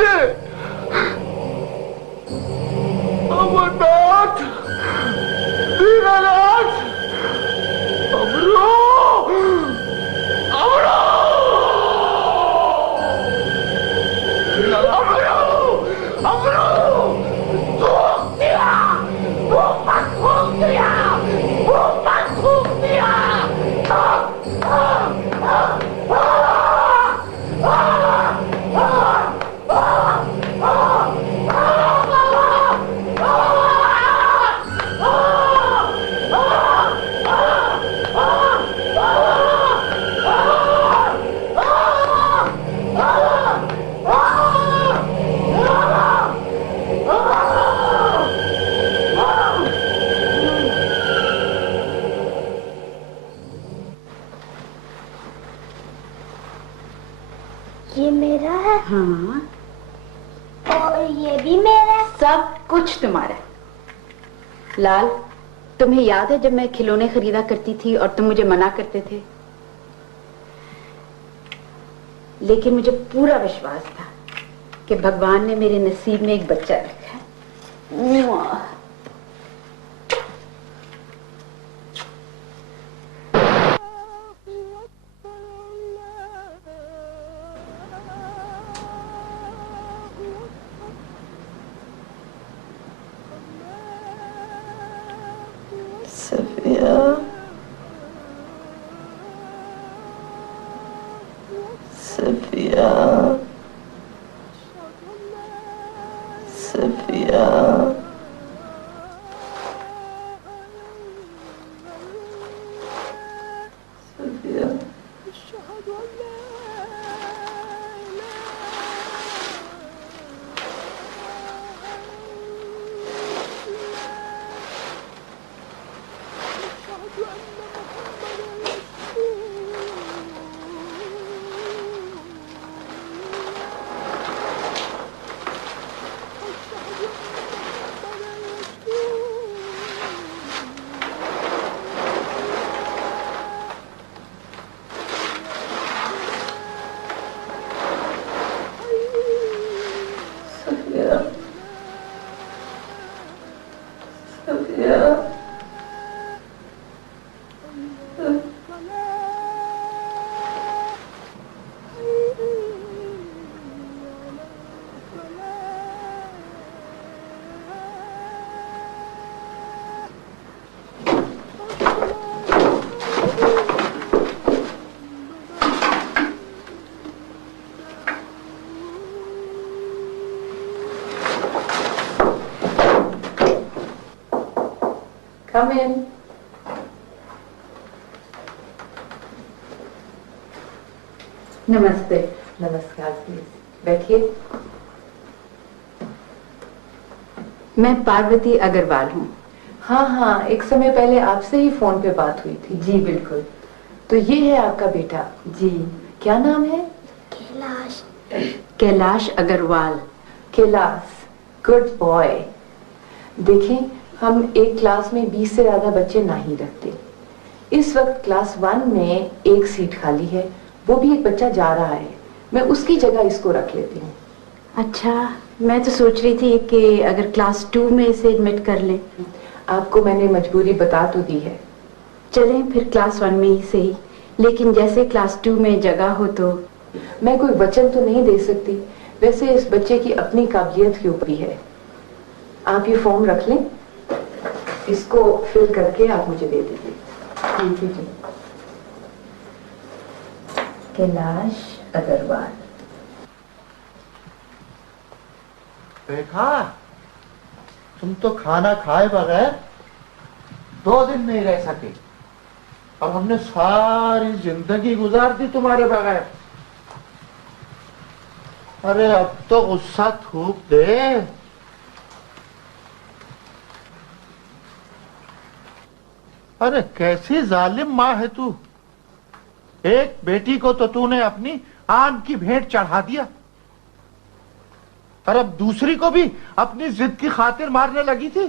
ले। अमरनाथ, दीनानाथ, अमरो, अमरो, अमरो, अमरो, थूक दिया, मुंह पर थूक दिया, मुंह पर थूक दिया। ये मेरा है। हाँ, और ये भी मेरा है। सब कुछ तुम्हारा। लाल, तुम्हें याद है जब मैं खिलौने खरीदा करती थी और तुम मुझे मना करते थे? लेकिन मुझे पूरा विश्वास था कि भगवान ने मेरे नसीब में एक बच्चा रखा है। सफिया, सफिया, सफिया, सफिया। Come in. नमस्ते। नमस्कार, प्लीज बैठिए। मैं पार्वती अग्रवाल हूँ। हाँ हाँ, एक समय पहले आपसे ही फोन पे बात हुई थी। जी बिल्कुल। तो ये है आपका बेटा? जी। क्या नाम है? कैलाश। कैलाश अग्रवाल। Kailash, good boy. देखें, हम एक क्लास में 20 से ज्यादा बच्चे नहीं रखते। इस वक्त क्लास 1 में एक सीट खाली है, वो भी एक बच्चा जा रहा है। मैं उसकी जगह इसको रख लेती हूँ। अच्छा, मैं तो सोच रही थी कि अगर क्लास 2 में इसे एडमिट कर लें। आपको मैंने मजबूरी बता तो दी है। चलें फिर क्लास 1 में ही सही, लेकिन जैसे क्लास 2 में जगह हो तो। मैं कोई वचन तो नहीं दे सकती, वैसे इस बच्चे की अपनी काबिलियत के ऊपर है। आप ये फॉर्म रख लें, इसको फिल करके आप मुझे दे दीजिए। थैंक यू जी। कैलाश अग्रवाल। देखा, तुम तो खाना खाए बगैर 2 दिन नहीं रह सके और हमने सारी जिंदगी गुजार दी तुम्हारे बगैर। अरे अब तो गुस्सा थूक दे। अरे कैसी जालिम माँ है तू। एक बेटी को तो तूने अपनी आन की भेंट चढ़ा दिया और अब दूसरी को भी अपनी जिद की खातिर मारने लगी थी।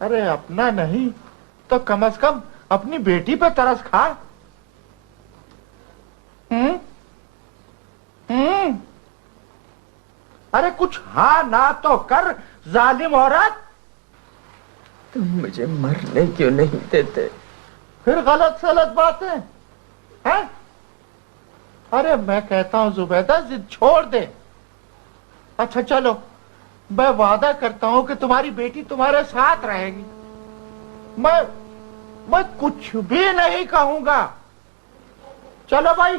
अरे अपना नहीं तो कम से कम अपनी बेटी पे तरस खा। अरे कुछ हाँ ना तो कर, जालिम औरत। तुम मुझे मरने क्यों नहीं देते? फिर गलत सलत बातें हैं? अरे मैं कहता हूं जुबैदा, जिद छोड़ दे। अच्छा चलो, मैं वादा करता हूं कि तुम्हारी बेटी तुम्हारे साथ रहेगी। मैं कुछ भी नहीं कहूंगा। चलो भाई,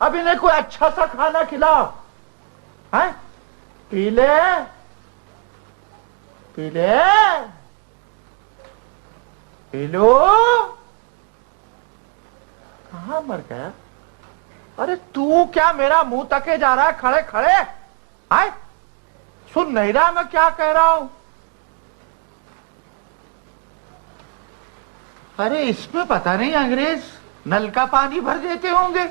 अब इन्हें कोई अच्छा सा खाना खिलाओ। हैं? पी ले, पी ले, पी लो। कहां मर गया? अरे तू क्या मेरा मुंह तके जा रहा है खड़े खड़े? आए, सुन नहीं रहा मैं क्या कह रहा हूं? अरे इसमें पता नहीं अंग्रेज नल का पानी भर देते होंगे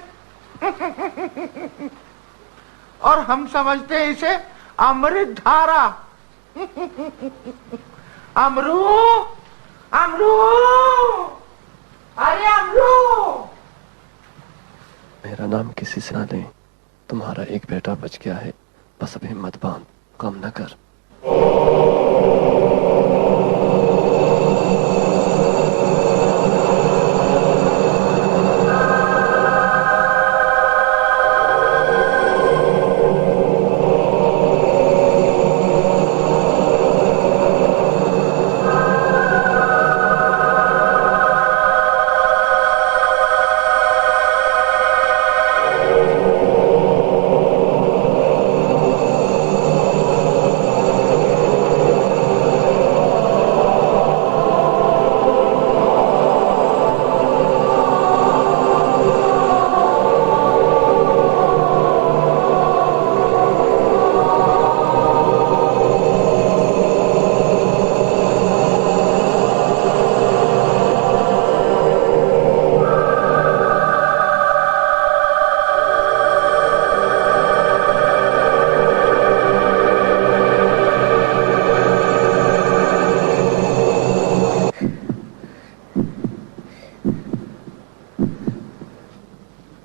और हम समझते हैं इसे अमृत धारा। अमरू, अमरू, अरे अमरू। मेरा नाम किसी से ना लें, तुम्हारा एक बेटा बच गया है, बस अब हिम्मत बांध, कम न कर।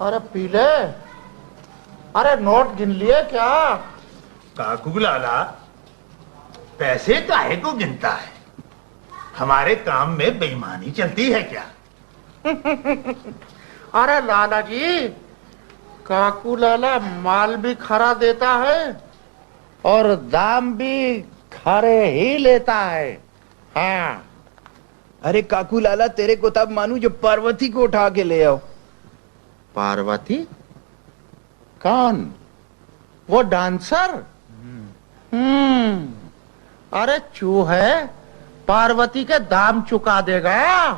अरे पी ले। अरे नोट गिन लिए क्या? काकू लाला, पैसे काहे को गिनता है? हमारे काम में बेईमानी चलती है क्या? अरे लाला जी, काकू लाला माल भी खरा देता है और दाम भी खरे ही लेता है। हाँ। अरे काकू लाला, तेरे को तब मानू जो पार्वती को उठा के ले आओ। पार्वती? कौन? वो डांसर? अरे चूहे पार्वती के दाम चुका देगा।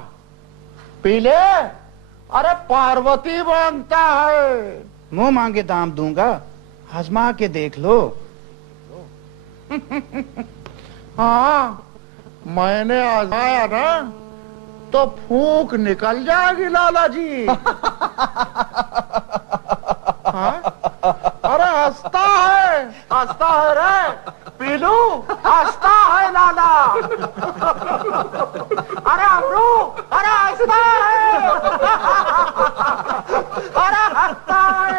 पी ले। अरे पार्वती मांगता है। मुंह मांगे दाम दूंगा, आजमा के देख लो। हाँ, मैंने आजमाया ना तो फूंक निकल जाएगी लाला जी। हाँ? अरे हंसता है रे पीलू, हंसता है लाला। अरे अमरू, अरे हंसता है। अरे हंसता है।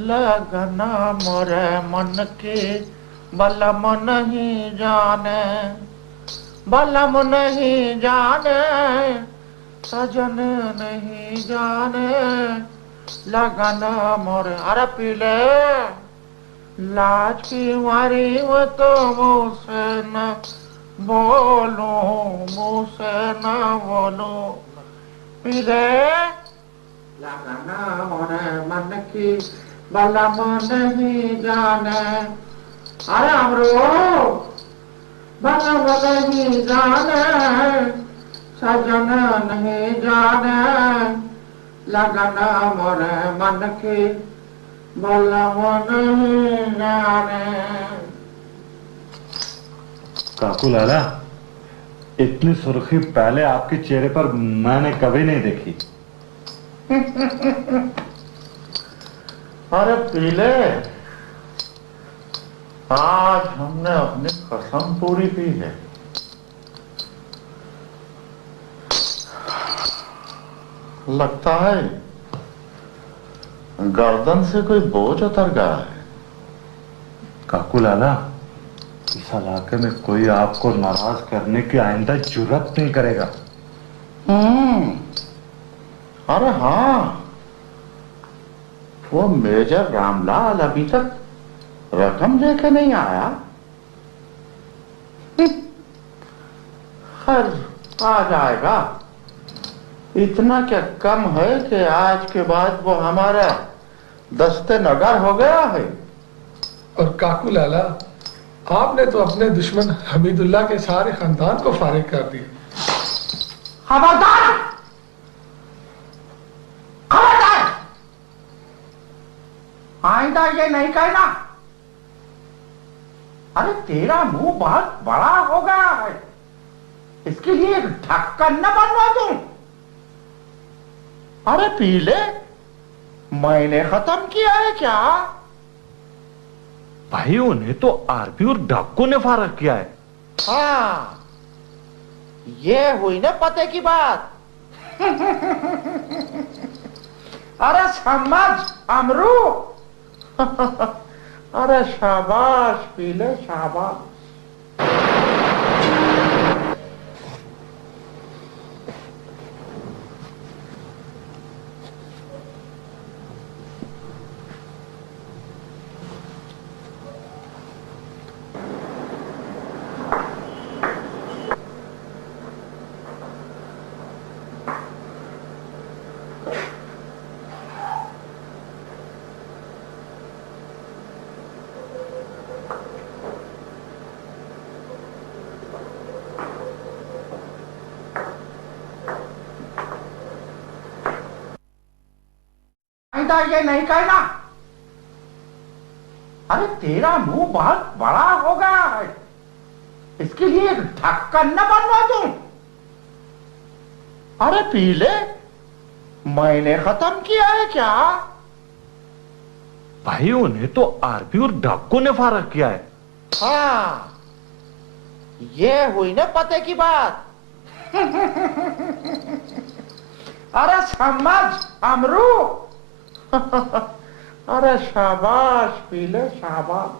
लगना मोरे मन के बलम नहीं जाने, बलम नहीं जाने, सजन नहीं जाने, लगन मोरे अरे पीले लाज की मारी वो तो मुझसे न बोलो, मुझसे न बोलो पीले लगन मोरे मन की भला मन ही जाने अरे अमरो भला भला ही जाने सजन नहीं जाने लगन मोरे मन की भला मन ही जाने। काकू लाला, इतनी सुर्खी पहले आपके चेहरे पर मैंने कभी नहीं देखी। अरे पीले, आज हमने अपनी कसम पूरी की है। लगता है गर्दन से कोई बोझ उतर गया है। काकू लाला, इस इलाके में कोई आपको नाराज करने की आइंदा जुर्रत नहीं करेगा। अरे हाँ, वो मेजर रामलाल अभी तक रकम लेके नहीं आया। खैर आ जाएगा। इतना क्या कम है कि आज के बाद वो हमारा दस्ते नगर हो गया है। और काकू लाला, आपने तो अपने दुश्मन हमीदुल्लाह के सारे खानदान को फारिग कर दिया। खबरदार, खबरदार, आइंदा ये नहीं कहना। अरे तेरा मुंह बहुत बड़ा हो गया है, इसके लिए एक ढक्कन न बनवा दूं। अरे पीले, मैंने खत्म किया है क्या? भाई उन्हें तो आरपी और डाकू ने फारग किया है। हाँ, ये हुई ना पते की बात। अरे समझ अमरू। अरे शाबाश पीले, शाबाश। ये नहीं कहना। अरे तेरा मुंह बहुत बड़ा हो गया है, इसके लिए एक ढक्कन न बनवा दूं। अरे पीले, मैंने खत्म किया है क्या? भाई उन्हें तो आरपी और डाकू ने फारग किया है। हाँ, ये हुई ना पते की बात। अरे समझ अमरू। अरे शाबाश पीले, शाबाश।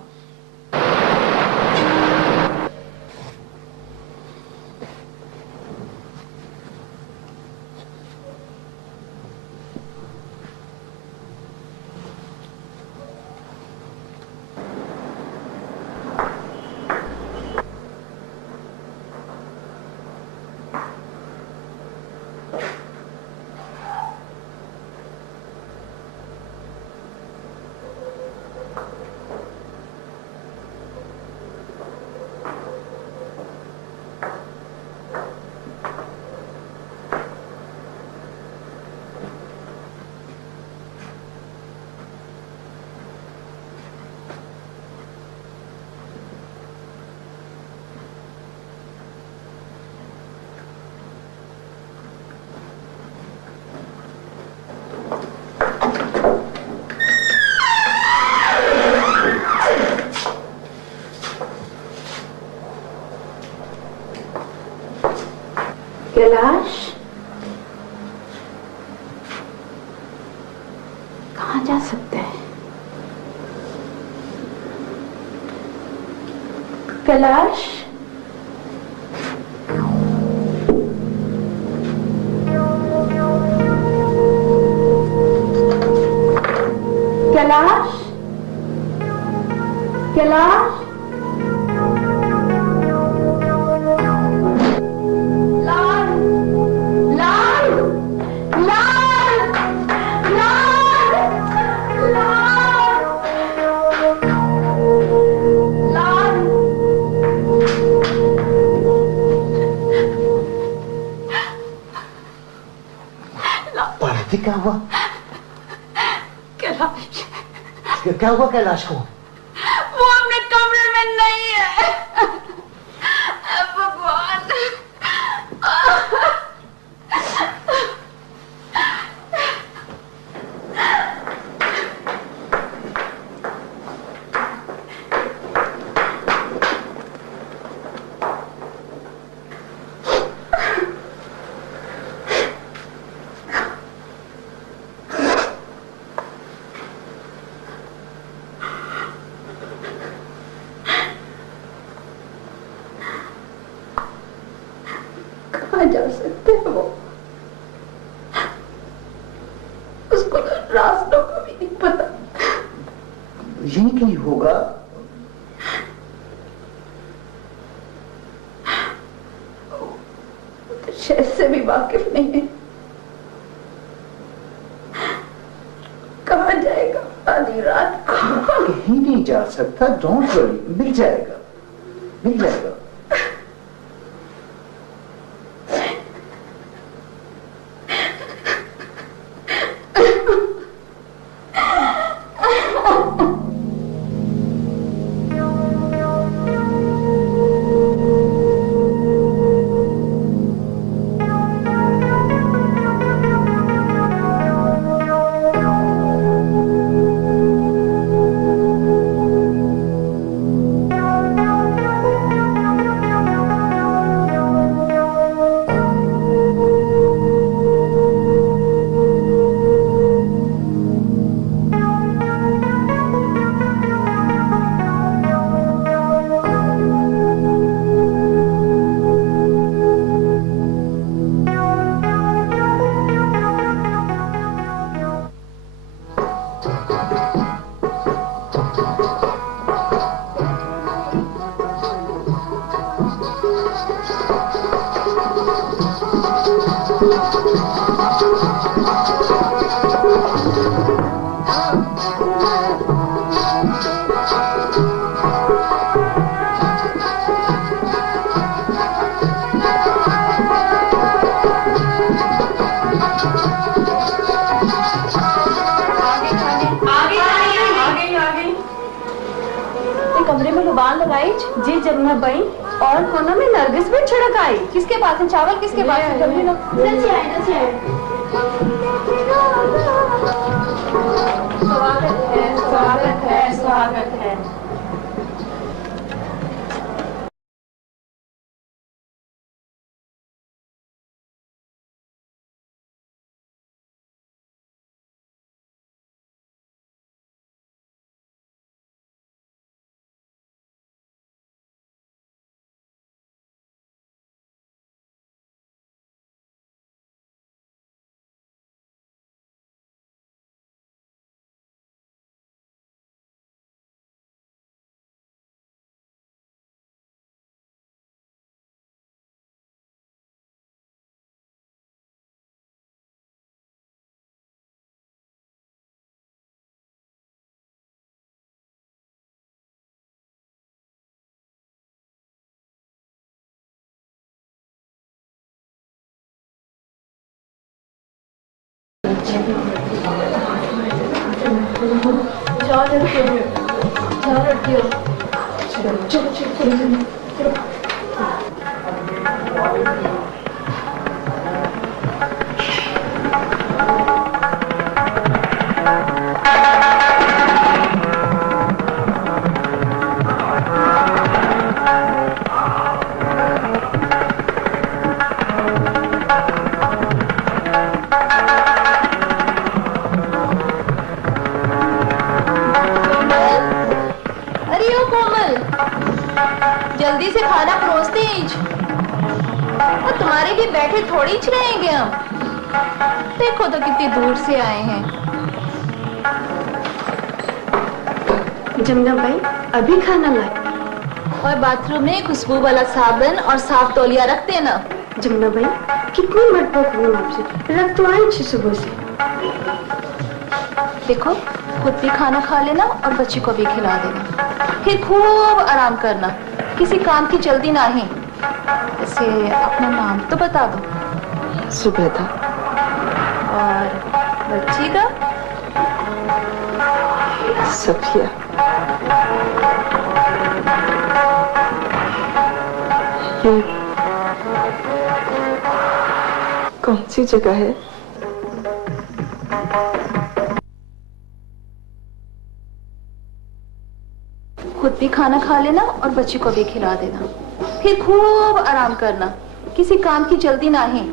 कैलाश, कहाँ जा सकते हैं? कैलाश, कैलाश, कैलाश, लाल, लाल, लाल, लाल, लाल, लाल। पार्वती क्या हुआ? कैलाश, क्या हुआ कैलाश को? वो अपने कमरे में नहीं है। भगवान। कहाँ जा सकते हैं वो? उसको तो रास्तों का भी नहीं पता। यही कहीं होगा। तो शहर से भी वाकिफ नहीं है। कहाँ जाएगा आधी रात को? कहीं नहीं जा सकता। डोंट वरी, मिल जाएगा, मिल जाएगा। कमरे में लुबान लगाई जी जमुना बई और कोना में नरगिस भी छिड़क आई। किसके पास है चावल? किसके पास है? जल्दी लो। नची आए। स्वागत है, स्वागत है, स्वागत है। जल्दी से खाना परोसते हैं। और तुम्हारे लिए बैठे थोड़ी ही रहेंगे हम। देखो तो कितनी दूर से आए हैं। जमुना भाई अभी खाना लाए। और बाथरूम में खुशबू वाला साबुन और साफ तौलिया रखते हैं ना। जमुना भाई कितनी मरतबा कहूँ आपसे, रख तो आई थी सुबह से। देखो खुद भी खाना खा लेना और बच्चे को भी खिला देना, फिर खूब आराम करना, किसी काम की जल्दी नहीं। वैसे अपना नाम तो बता दो। सुबेदा। और बच्ची का? सफिया। ये कौन सी जगह है? खुद भी खाना खा लेना और बच्चे को भी खिला देना, फिर खूब आराम करना, किसी काम की जल्दी नहीं।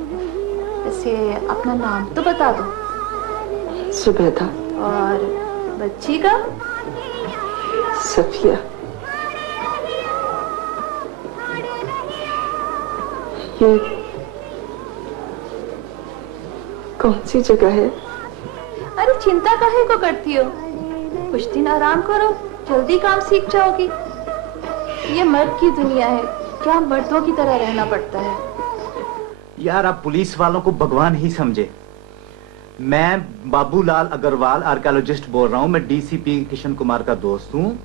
वैसे अपना नाम तो बता दो। सुबेदा। और बच्ची का? सफिया। ये कौन सी जगह है? अरे चिंता काहे को करती हो, कुछ दिन आराम करो, जल्दी काम सीख जाओगी। ये मर्द की दुनिया है, क्या मर्दों की तरह रहना पड़ता है। यार आप पुलिस वालों को भगवान ही समझे। मैं बाबूलाल अग्रवाल आर्कियोलॉजिस्ट बोल रहा हूँ, मैं डीसीपी किशन कुमार का दोस्त हूँ।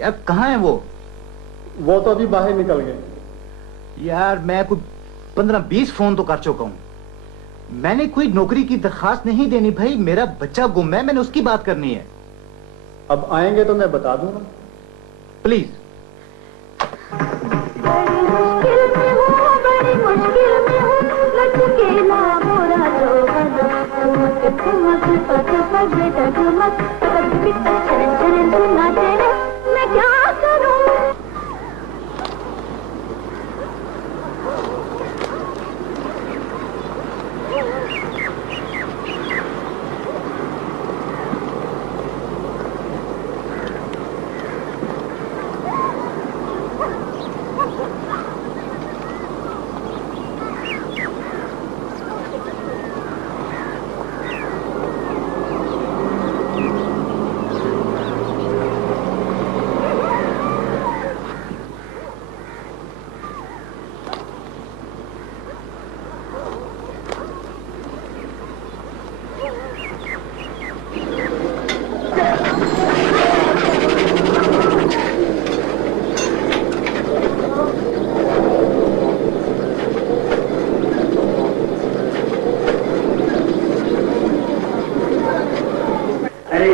यार कहाँ है वो? वो तो अभी बाहर निकल गए। यार मैं कुछ 15-20 फोन तो कर चुका हूँ। मैंने कोई नौकरी की दरखास्त नहीं देनी भाई, मेरा बच्चा गुम है, मैंने उसकी बात करनी है। अब आएंगे तो मैं बता दूंगा। प्लीज। मैं क्या करूं?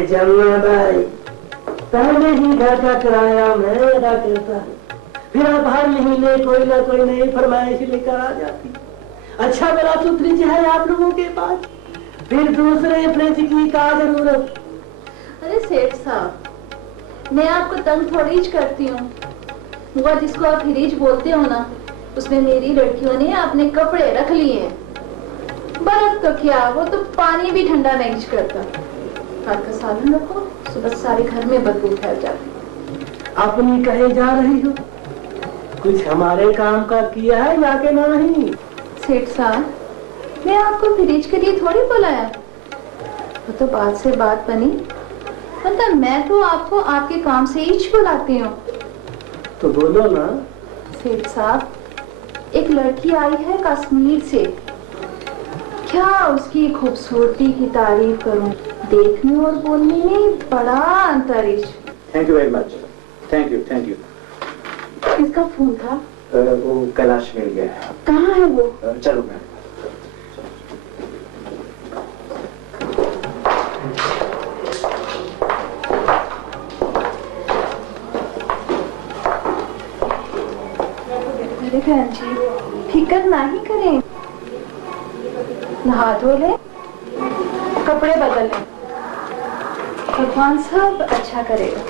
जमुना भाई पहले ही घर का किराया मैं अदा करता, फिर अब हर महीने कोई ना कोई नई फरमाइश लेकर आ जाती। अच्छा बड़ा फ्रिज है आप लोगों के पास, फिर दूसरे फ्रिज की क्या जरूरत? अरे सेठ साहब, मैं आपको तंग थोड़ी करती हूँ। वो जिसको आप फ्रिज बोलते हो ना, उसमें मेरी लड़कियों ने अपने कपड़े रख लिए हैं। बर्फ तो क्या, वो तो पानी भी ठंडा नहीं करता। हाथ का सालन रखो, सुबह सारे घर में बदबू फैल जाती। अपनी कहे जा रही हो, कुछ हमारे काम का किया है या के नहीं? सेठ साहब, मैं आपको फ्रिज के लिए थोड़ी बुलाया, वो तो बात से बात बनी। मतलब मैं तो आपको आपके काम से ही बुलाती हूँ। तो बोलो ना। सेठ साहब, एक लड़की आई है कश्मीर से, क्या उसकी खूबसूरती की तारीफ करूं, देखने और बोलने में बड़ा अंतर है। Thank you very much. Thank you thank you. किसका फोन था? वो कैलाश मिल गया है। कहाँ है वो? चलो मैं अरे बहन जी, फिक्र नहीं करें, नहा धो ले, कपड़े बदल ले, भगवान सब अच्छा करेगा।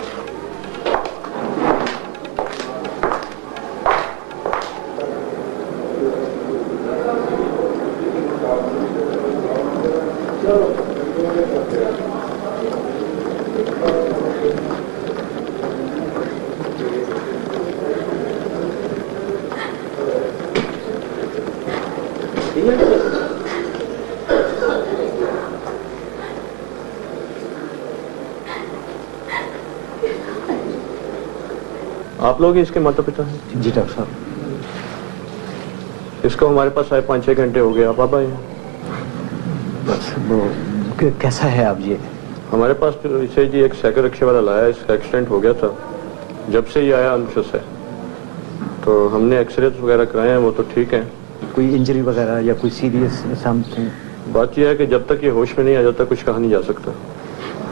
आप लोग ही इसके माता पिता हैं? जी डॉक्टर साहब। इसको हमारे पास आए 5-6 घंटे हो गए, आप आए हैं? बस वो कैसा है आप ये? हमारे पास तो इसे जी एक साइकिल रिक्शे वाला लाया, इसका एक्सीडेंट हो गया था। जब से ये आया अनशस है, तो हमने एक्सरे वगैरह कराए हैं, वो तो ठीक है। कोई इंजरी वगैरह या कोई सीरियस समथिंग? बात यह है कि जब तक ये होश में नहीं आ जाता कुछ कहा नहीं जा सकता।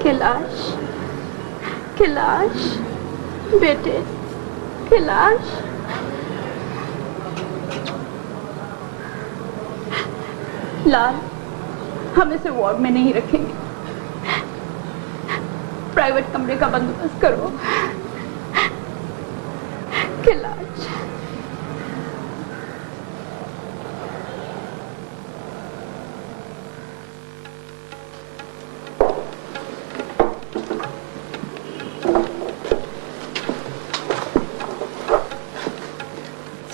कैलाश, कैलाश, बेटे, कैलाश। लाल, हम इसे वार्ड में नहीं रखेंगे, प्राइवेट कमरे का बंदोबस्त करो। कैलाश।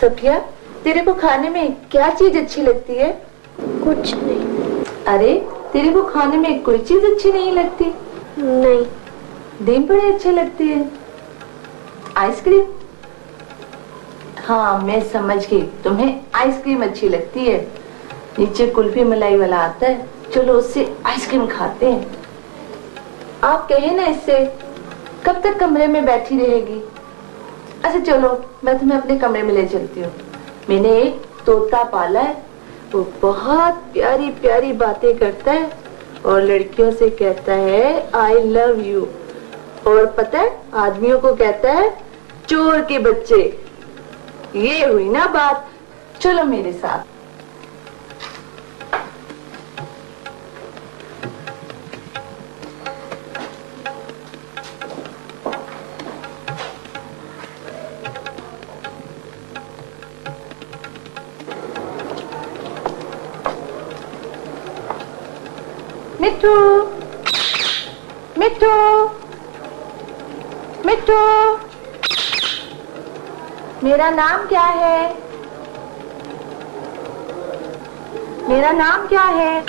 सफिया, तेरे को खाने में क्या चीज अच्छी लगती है? कुछ नहीं। अरे, तेरे को खाने में कोई चीज अच्छी नहीं लगती? नहीं। दिन बड़े अच्छे लगती है। आइसक्रीम? हाँ, मैं समझ गई, तुम्हें आइसक्रीम अच्छी लगती है। नीचे कुल्फी मलाई वाला आता है, चलो उससे आइसक्रीम खाते हैं। आप कहे ना इससे, कब तक कमरे में बैठी रहेगी? अच्छा चलो, मैं तुम्हें अपने कमरे में ले चलती हूँ। मैंने एक तोता पाला है, वो बहुत प्यारी प्यारी बातें करता है और लड़कियों से कहता है आई लव यू, और पता है आदमियों को कहता है चोर के बच्चे। ये हुई ना बात, चलो मेरे साथ। मिट्टू, मिट्टू, मिट्टू, मेरा नाम क्या है? मेरा नाम क्या है?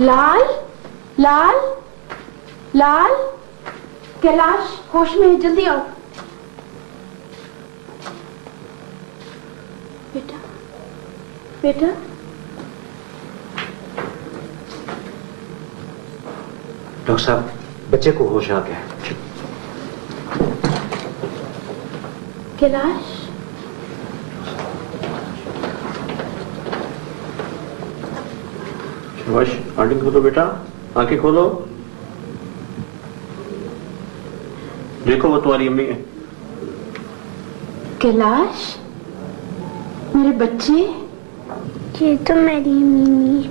लाल, लाल, लाल, कैलाश होश में है, जल्दी आओ। बेटा, बेटा, डॉक्टर साहब, बच्चे को होश आ गया। कैलाश, शाबाश, आंटी खोलो बेटा, आंखें खोलो। देखो वो तुम्हारी अम्मी है। कैलाश, मेरे बच्चे। ये तो मेरी मिनी।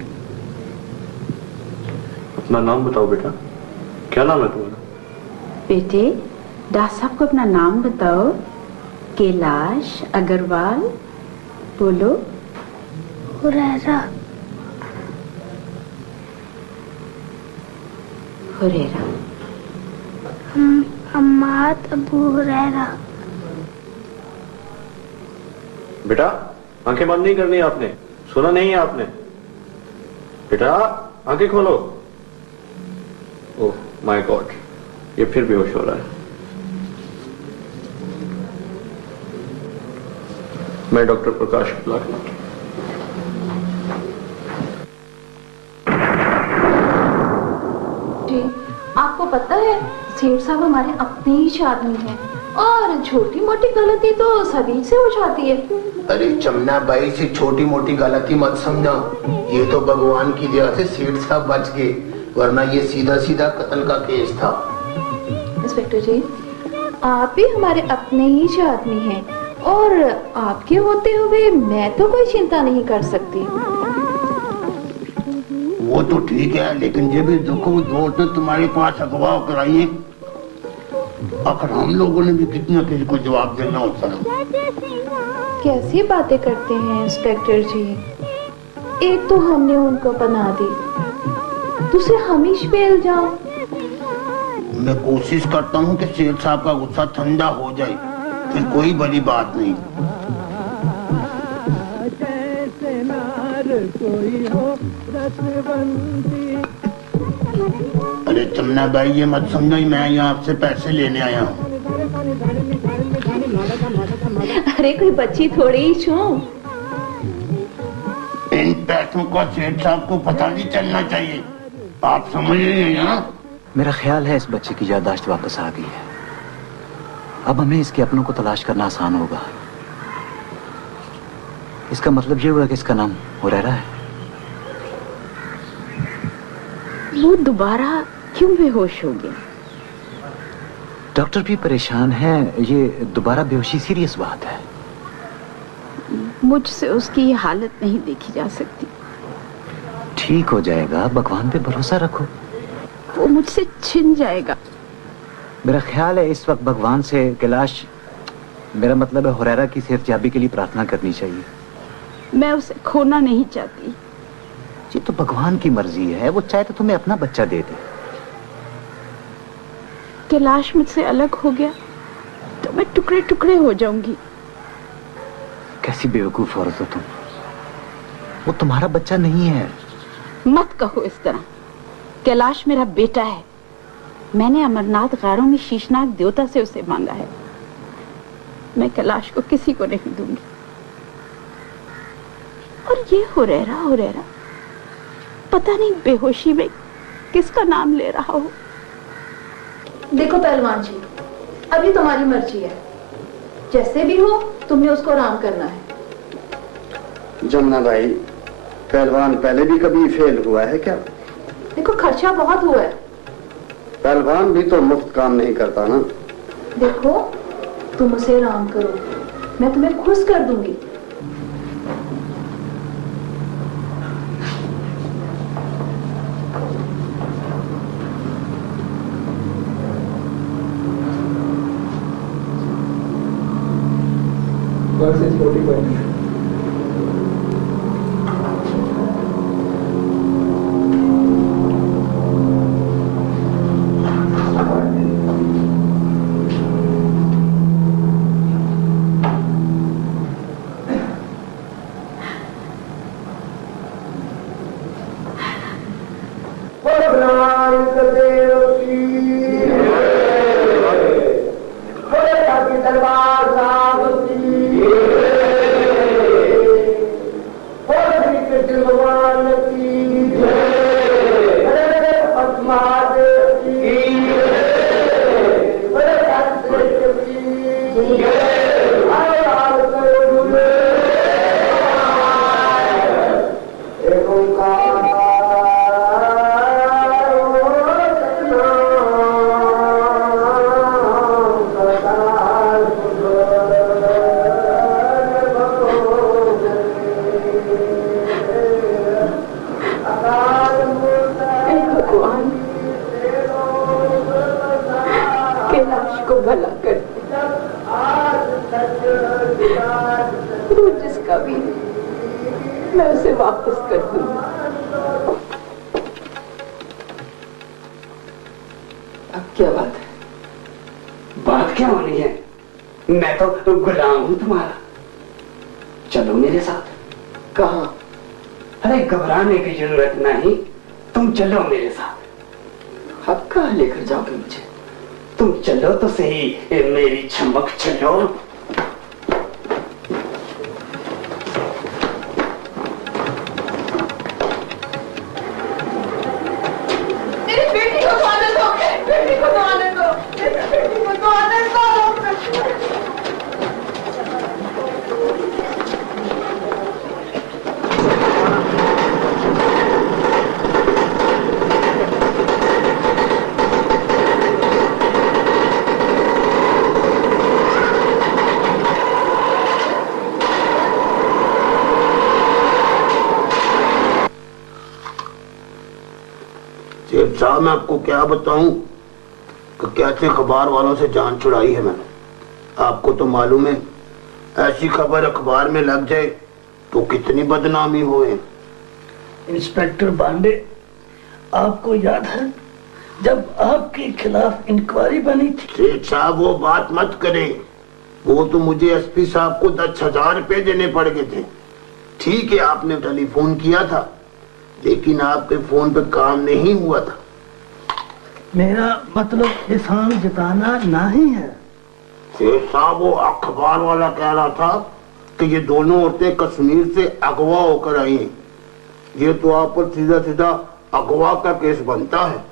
अपना नाम बताओ बेटा, क्या नाम है तुम्हारा? बेटे, दास साहब को अपना नाम बताओ। कैलाश अग्रवाल, बोलो। हुरैरा। हुरैरा। अम्माद अबू हुरैरा। बेटा, आंखें बंद नहीं करनी आपने, सुना नहीं है आपने। बेटा, आंखें खोलो। ओह माय गॉड, ये फिर बेहोश हो रहा है। मैं डॉक्टर प्रकाश बुलाकर। आपको पता है सेठ साहब हमारे अपने ही आदमी हैं। और छोटी मोटी गलती तो सभी से हो जाती है। अरे जमुना बाई से छोटी मोटी गलती मत समझो, ये तो भगवान की दया से सेठ साहब बच गए, वरना ये सीधा सीधा कत्ल का केस था। इंस्पेक्टर जी, आप भी हमारे अपने ही से आदमी हैं और आपके होते हुए मैं तो कोई चिंता नहीं कर सकती। वो तो ठीक है, लेकिन ये भी दुखों दोस्त ने तुम्हारे पास अगवा कराई है, आखिर हम लोगों ने भी कितना किसी को जवाब देना होता है। कैसी बातें करते हैं इंस्पेक्टर जी, एक तो हमने उनको पनाह दी, दूसरे हम ही पे इल्जाम। मैं कोशिश करता हूँ कि सेठ साहब का गुस्सा ठंडा हो जाए, फिर कोई बड़ी बात नहीं। अरे चमना भाई, ये मत समझो मैं यहाँ आपसे पैसे लेने आया हूँ। अरे कोई बच्ची थोड़ी ही छू। इन पैसों का सेठ साहब को पता नहीं चलना चाहिए, आप समझ रहे हैं ना? मेरा ख्याल है इस बच्चे की याददाश्त वापस आ गई है। अब हमें इसके अपनों को तलाश करना आसान होगा। इसका मतलब ये हुआ कि इसका नाम हुरैरा है। वो दोबारा क्यों बेहोश हो गया? डॉक्टर भी परेशान है। ये दोबारा बेहोशी सीरियस बात है। मुझसे उसकी ये हालत नहीं देखी जा सकती। ठीक हो जाएगा, भगवान पे भरोसा रखो। वो मुझसे छिन जाएगा। मेरा ख्याल है इस वक्त भगवान से कैलाश, मेरा मतलब है हुरैरा की सेहतयाबी के लिए प्रार्थना करनी चाहिए। मैं उसे खोना नहीं चाहती। ये तो भगवान की मर्जी है, वो चाहे तो तुम्हें अपना बच्चा दे दे। कैलाश मुझसे अलग हो गया तो मैं टुकड़े टुकड़े हो जाऊंगी। कैसी बेवकूफ औरत हो तुम। वो तुम्हारा बच्चा नहीं है। मत कहो इस तरह। कैलाश मेरा बेटा है। मैंने अमरनाथ गारों में शीशनाग देवता से उसे मांगा है। मैं कैलाश को किसी को नहीं दूंगी। और ये हुरैरा हुरैरा पता नहीं बेहोशी में किसका नाम ले रहा हो। देखो पहलवान जी, अभी तुम्हारी मर्जी है, जैसे भी हो तुम्हें उसको आराम करना है। जमुना भाई, पहलवान पहले भी कभी फेल हुआ है क्या? देखो खर्चा बहुत हुआ है। पहलवान भी तो मुफ्त काम नहीं करता ना। देखो तुम उसे आराम करो, मैं तुम्हें खुश कर दूंगी। Versus 40%. बेटा मैं आपको क्या बताऊं कि कैसे अखबार वालों से जान छुड़ाई है मैंने। आपको तो मालूम है, ऐसी खबर अखबार में लग जाए तो कितनी बदनामी होए। इंस्पेक्टर पांडे, आपको याद है जब आपके खिलाफ इंक्वायरी बनी थी? सेठ साहब वो बात मत करें, वो तो मुझे एसपी साहब को 10,000 रुपए देने पड़ गए थे। ठीक है आपने टेलीफोन किया था, लेकिन आपके फोन पे काम नहीं हुआ था। मेरा मतलब एहसान जताना नहीं है। सेठ साहब वो अखबार वाला कह रहा था कि ये दोनों औरतें कश्मीर से अगवा होकर आई हैं। ये तो आप पर सीधा सीधा अगवा का केस बनता है।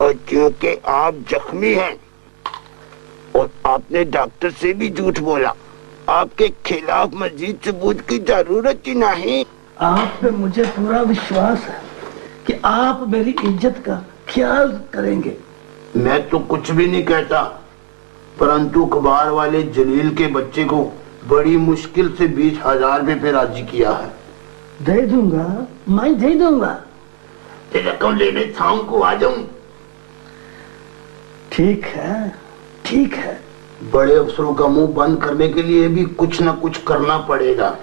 और क्योंकि आप जख्मी हैं और आपने डॉक्टर से भी झूठ बोला, आपके खिलाफ मजीद सबूत की जरूरत ही नहीं। आप पे मुझे पूरा विश्वास है कि आप मेरी इज्जत का ख्याल करेंगे। मैं तो कुछ भी नहीं कहता, परंतु अखबार वाले जलील के बच्चे को बड़ी मुश्किल से 20,000 रुपए पे राजी किया है। दे दूंगा, मैं दे दूंगा। रकम लेने शाम को आ जाऊं। ठीक है, ठीक है। बड़े अफसरों का मुंह बंद करने के लिए भी कुछ न कुछ करना पड़ेगा।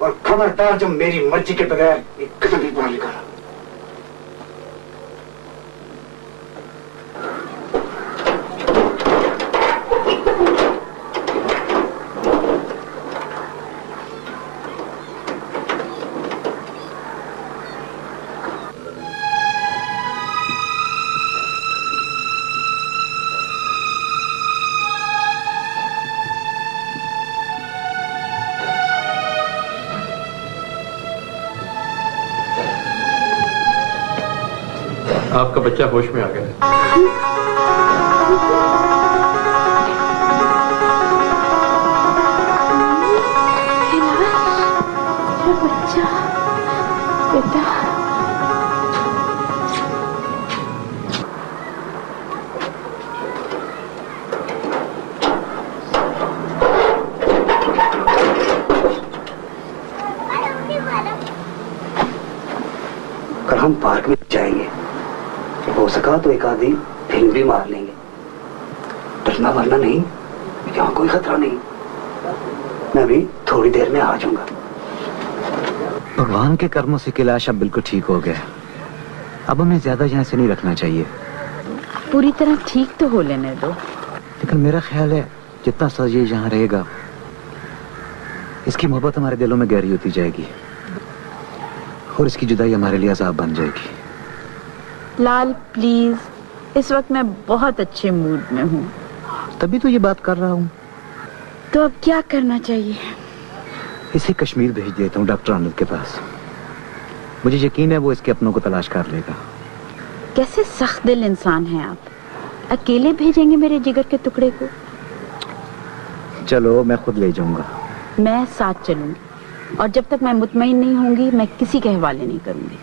और खबरदार जो मेरी मर्जी के बगैर एक कदम भी बाहर निकाला। आपका बच्चा होश में आ गया है। बच्चा, बेटा। कल हम पार्क में जाएंगे, हो सका तो एक आधी फिल्म भी मार लेंगे। डरना वरना नहीं, यहाँ कोई खतरा नहीं। मैं भी थोड़ी देर में आ जाऊंगा। भगवान के कर्मों से कैलाश अब बिल्कुल ठीक हो गया। अब हमें ज्यादा यहाँ से नहीं रखना चाहिए। पूरी तरह ठीक तो हो लेने दो। लेकिन मेरा ख्याल है जितना सज ये यहाँ रहेगा, इसकी मोहब्बत हमारे दिलों में गहरी होती जाएगी और इसकी जुदाई हमारे लिए अज़ाब बन जाएगी। लाल प्लीज, इस वक्त मैं बहुत अच्छे मूड में हूँ। तभी तो ये बात कर रहा हूँ। तो अब क्या करना चाहिए? इसे कश्मीर भेज देता हूँ डॉक्टर आनंद के पास। मुझे यकीन है वो इसके अपनों को तलाश कर लेगा। कैसे सख्त दिल इंसान हैं आप। अकेले भेजेंगे मेरे जिगर के टुकड़े को? चलो मैं खुद ले जाऊंगा। मैं साथ चलूंगी और जब तक मैं मुतमईन नहीं होंगी मैं किसी के हवाले नहीं करूंगी।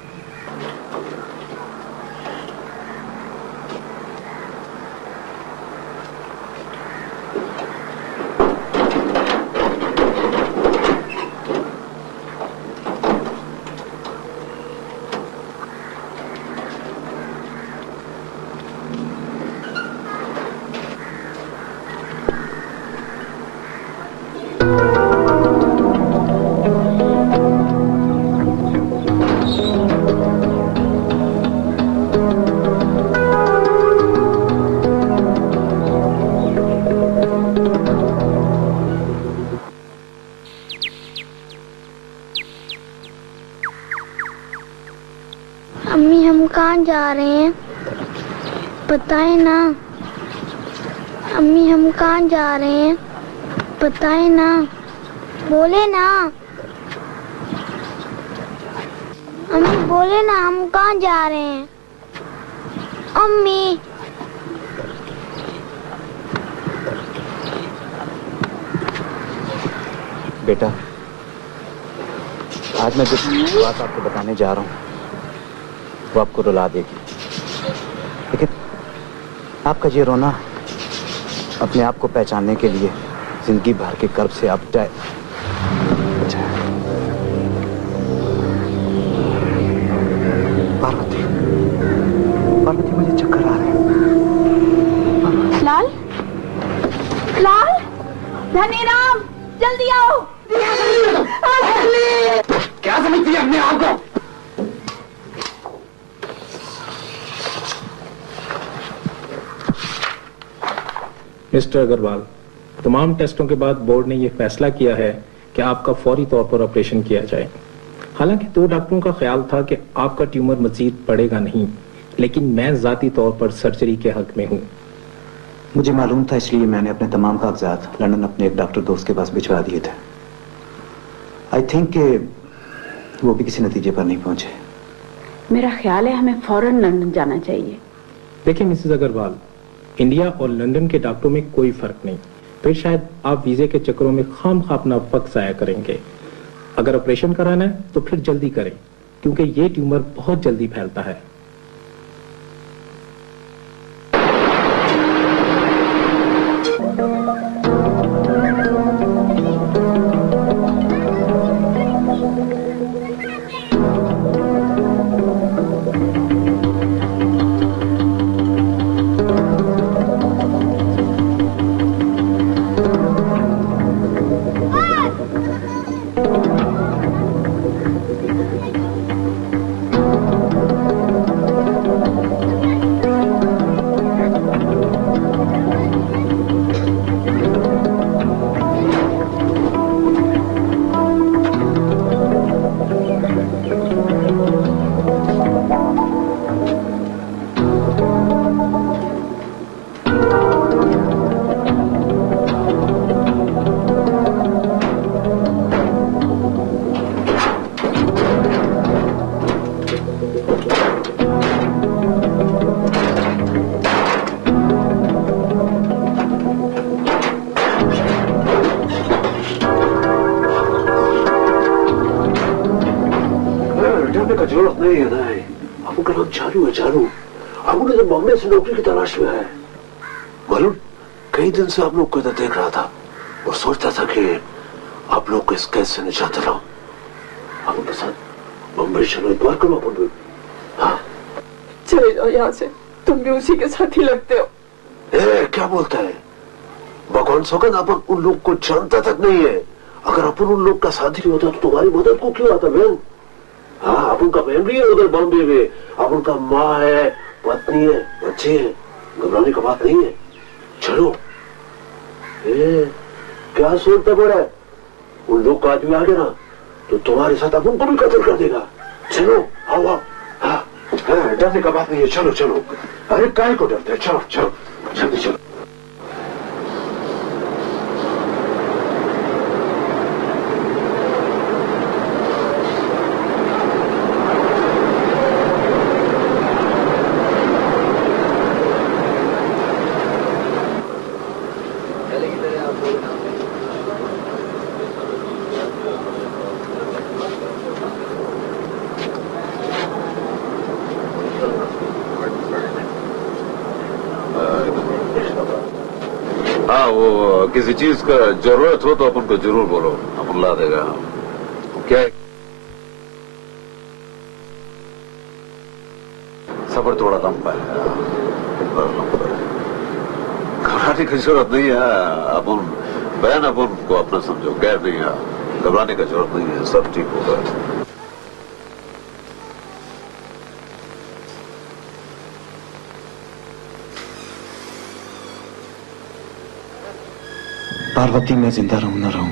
अम्मी हम कहाँ जा रहे हैं बताए ना। अम्मी हम कहाँ जा रहे हैं बताए ना। बोले ना अम्मी, बोले ना हम कहाँ जा रहे हैं। अम्मी बेटा, आज मैं जिस बात आपको बताने जा रहा हूँ वो आपको रुला देगी, लेकिन आपका ये रोना अपने आप को पहचानने के लिए जिंदगी भर के कर्ब से आप पार्वती, पार्वती मुझे चक्कर आ रहे हैं। लाल, लाल, धनीराम, जल्दी आओ। क्या समझती है अपने आप को? मिस्टर अग्रवाल, तमाम टेस्टों के बाद बोर्ड ने यह फैसला किया है कि आपका फौरी तौर पर ऑपरेशन किया जाए। हालांकि 2 डॉक्टरों का ख्याल था कि आपका ट्यूमर मजीद बढ़ेगा नहीं, लेकिन मैं जाती तौर पर सर्जरी के हक में हूँ। मुझे मालूम था, इसलिए मैंने अपने तमाम कागजात लंदन अपने एक डॉक्टर दोस्त के पास भिजवा दिए थे। आई थिंक कि वो भी किसी नतीजे पर नहीं पहुंचे। मेरा ख्याल है हमें फौरन लंदन जाना चाहिए। देखिए मिसेस अग्रवाल, इंडिया और लंदन के डॉक्टरों में कोई फर्क नहीं, फिर शायद आप वीजे के चक्करों में खामखा अपना वक्त जाया करेंगे। अगर ऑपरेशन कराना है तो फिर जल्दी करें, क्योंकि ये ट्यूमर बहुत जल्दी फैलता है। जरूरत नहीं है ना, आपको काम चालू है, चालू। आपको तो बॉम्बे से नौकरी की तलाश में है। मालूम, कई दिन से आप लोग को इधर देख रहा था और सोचता था कि आप लोग को इस कैद से निजात दिलाऊं। आप उनके साथ बॉम्बे चलो, इतवार करो अपन लोग। हाँ, चले जाओ यहाँ से, तुम भी उसी के साथ ही लगते हो। क्या बोलता है भगवान सौगंध, अपन उन लोग को जानता तक नहीं है। अगर अपन उन लोग का साथी होता तो तुम्हारी मदद को क्यों आता बहन? हाँ, अब उनका फैमिली है उधर बॉम्बे में, अब उनका माँ है, पत्नी है, बच्चे हैं, घबराने का बात नहीं है। चलो। क्या सोचता बड़ा है? उन लोग का आदमी आ गया ना तो तुम्हारे साथ अब उनको भी कत्ल कर देगा। चलो आओ आओ। हाँ, डरने का बात नहीं है, चलो चलो। अरे काय को डरते है, चलो चलो जल्दी चलो। हाँ, वो किसी चीज का जरूरत हो तो अपन को जरूर बोलो, अपन ला देगा। क्या है? सबर थोड़ा लंबा है, घबराने की जरूरत नहीं है। अपन बहन अपन को अपना समझो, गैर नहीं है, घबराने की जरूरत नहीं है, सब ठीक होगा। पार्वती, मैं जिंदा रहूं ना रहूं,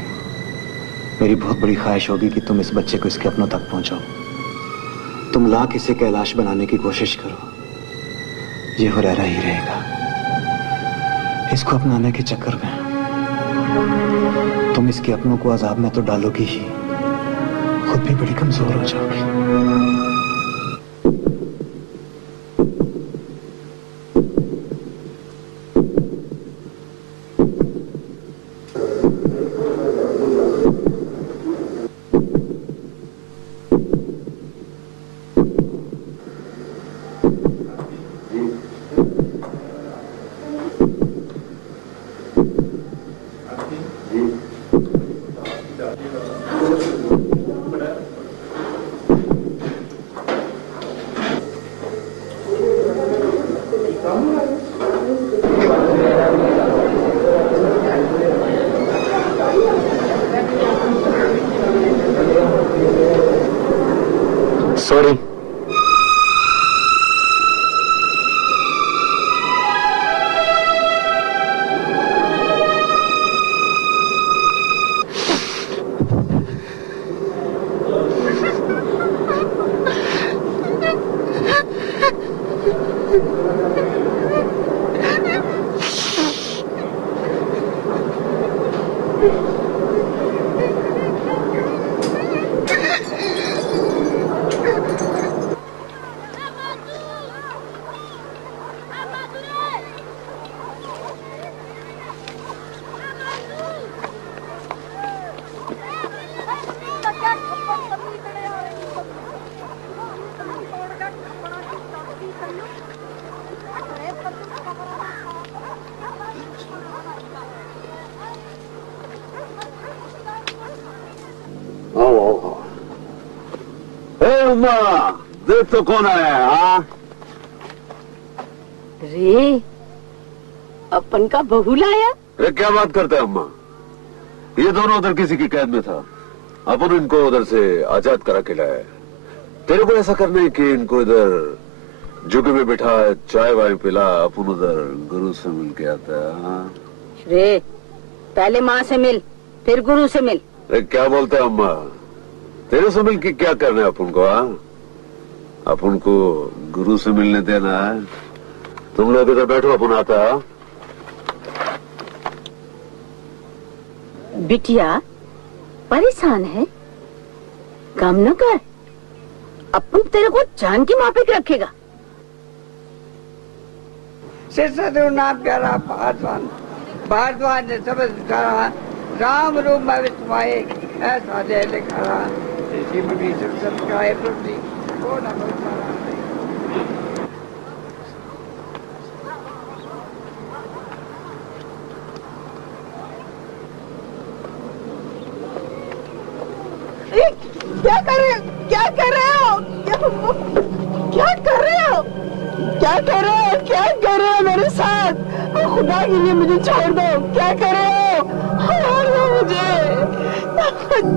मेरी बहुत बड़ी ख्वाहिश होगी कि तुम इस बच्चे को इसके अपनों तक पहुंचाओ। तुम लाख इसे कैलाश बनाने की कोशिश करो, ये हो रहा ही रहेगा। इसको अपनाने के चक्कर में तुम इसके अपनों को अजाब में तो डालोगी ही, खुद भी बड़ी कमजोर हो जाओगी। सॉरी। देख तो कौन आया है? हाँ रे, अपन का बहू लाया। अरे क्या बात करते हैं अम्मा, ये दोनों उधर किसी की कैद में था, अपन इनको उधर से आजाद करा के लाया। तेरे को ऐसा करना है कि इनको इधर जुगे में बिठा चाय वाय पिला, अपन उधर गुरु से मिल के आता है। हाँ रे, पहले माँ से मिल, फिर गुरु से मिल। अरे क्या बोलते हैं अम्मा, तेरे से मिल के क्या करना है अपन को? हाँ, अपन को गुरु से मिलने देना है। तुम लोग इधर बैठो, अपन आता है। बिटिया परेशान है, काम न कर, अपन तेरे को जान की माफिक रखेगा। नाम प्यारा भारद्वाज, भारद्वाज ने सब सिखाया, राम रूप में विस्माए ऐसा जय लिखा, ऋषि मुनि संस्काय पृथ्वी को न क्या कर रहे हो? क्या कर रहे हो? क्या कर रहे हो? क्या कर रहे हो? क्या कर रहे हो मेरे साथ? खुदा के लिए मुझे छोड़ दो। क्या कर रहे हो? छोड़ दो मुझे।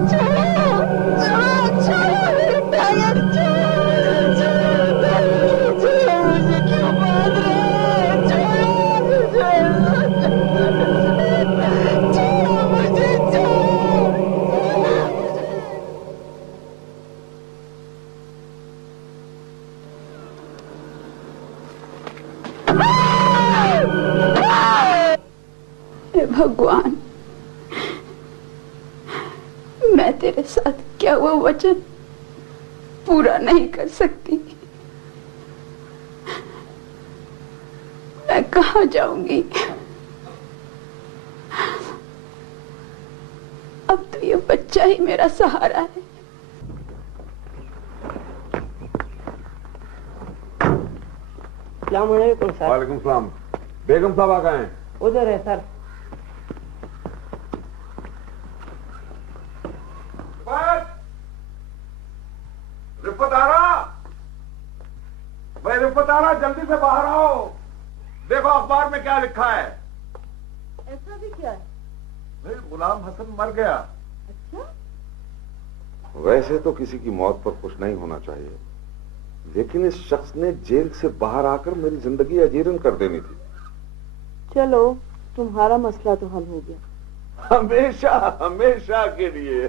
छोड़ो, छोड़ो, छोड़ो मेरे टायर, छोड़ो मुझे, क्यों बांध रहे हो? छोड़ो मुझे, भगवान, मैं तेरे साथ क्या वो वचन पूरा नहीं कर सकती। मैं कहाँ जाऊंगी? अब तो ये बच्चा ही मेरा सहारा है। अस्सलामुअलैकुम सर। वालेकुम सलाम। बेगम साहब आ गए हैं? उधर है सर। रिफत आ रहा, भाई रिफत आ रहा, जल्दी से बाहर आओ। देखो अखबार में क्या लिखा है। ऐसा भी क्या है? भाई गुलाम हसन मर गया। अच्छा? वैसे तो किसी की मौत पर खुश नहीं होना चाहिए, लेकिन इस शख्स ने जेल से बाहर आकर मेरी जिंदगी अजीरन कर देनी थी। चलो, तुम्हारा मसला तो हल हो गया। हमेशा हमेशा के लिए।